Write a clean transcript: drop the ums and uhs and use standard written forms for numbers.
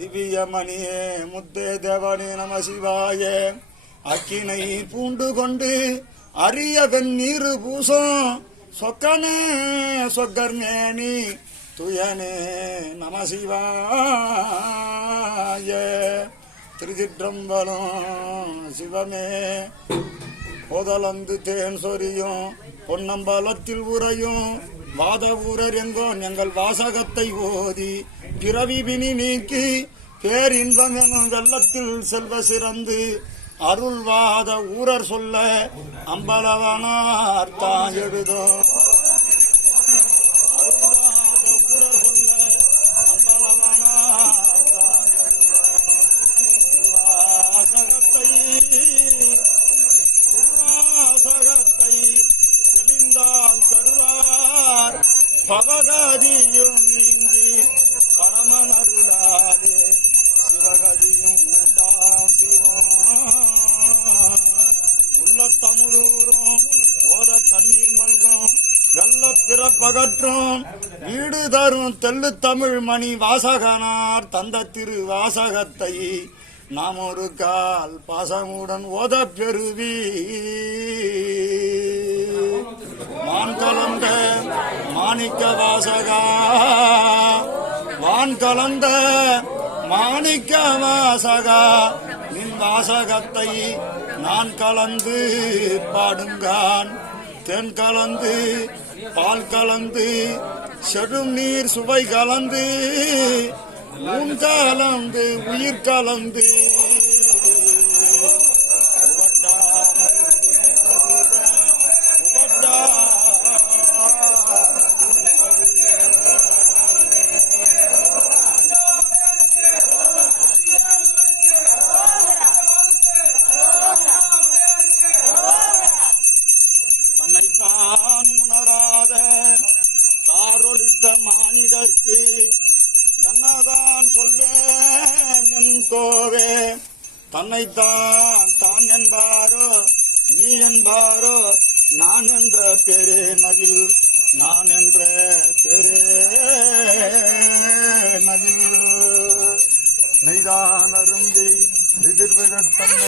திவ்யமணியே முத்தே தேவனே நம சிவாய. அக்கினை பூண்டு கொண்டு அரிய வெந்நீரு பூசம் சொக்கனே சொக்கர்மேனி துயனே நம சிவாய. திருச்சிற்றம்பலம் சிவமே போதலந்து தேன் சொரியும் பொன்னம்பலத்தில் உரையும் வாத ஊரர் எங்கோன் எங்கள் வாசகத்தை ஓதி பிறவி பிணி நீக்கி பேரின்பம் எனும் வெள்ளத்தில் செல்வ சிறந்து அருள்வாத ஊரர் சொல்ல அம்பலவனார் தான் எழுதும். தெளிந்தால் தருவார் பவகதியும் நீங்கி பரமனருளாலே சிவகதியும் உண்டாம் சிவம். உள்ள தமிழூரும் ஓத கண்ணீர் மல்கும் வெள்ள பிறப்பகற்றும் வீடு தரும் தெல்லு தமிழ் மணி வாசகனார் தந்த திரு வாசகத்தை நாம் ஒரு கால் பாசமுடன் ஓத பெறுவி. வான் கலந்த மாணிக்க வாசகா வான் கலந்த மாணிக்க வாசகா நின் வாசகத்தை நான் கலந்து பாடுங்கான். தென் கலந்து பால் கலந்து செடும் நீர் சுவை கலந்து உன் கலந்து உயிர் கலந்து தன்னைத்தான் உணராத காரொலித்த மானிடர்க்கு என்னதான் சொல்வேன் என் கோவே. தன்னைத்தான் தான் என்பாரோ நீ என்பாரோ நான் என்ற பேரே நவில் நான் என்ற பேரே நவில் மெய்தான் அருந்தி எதிர்விட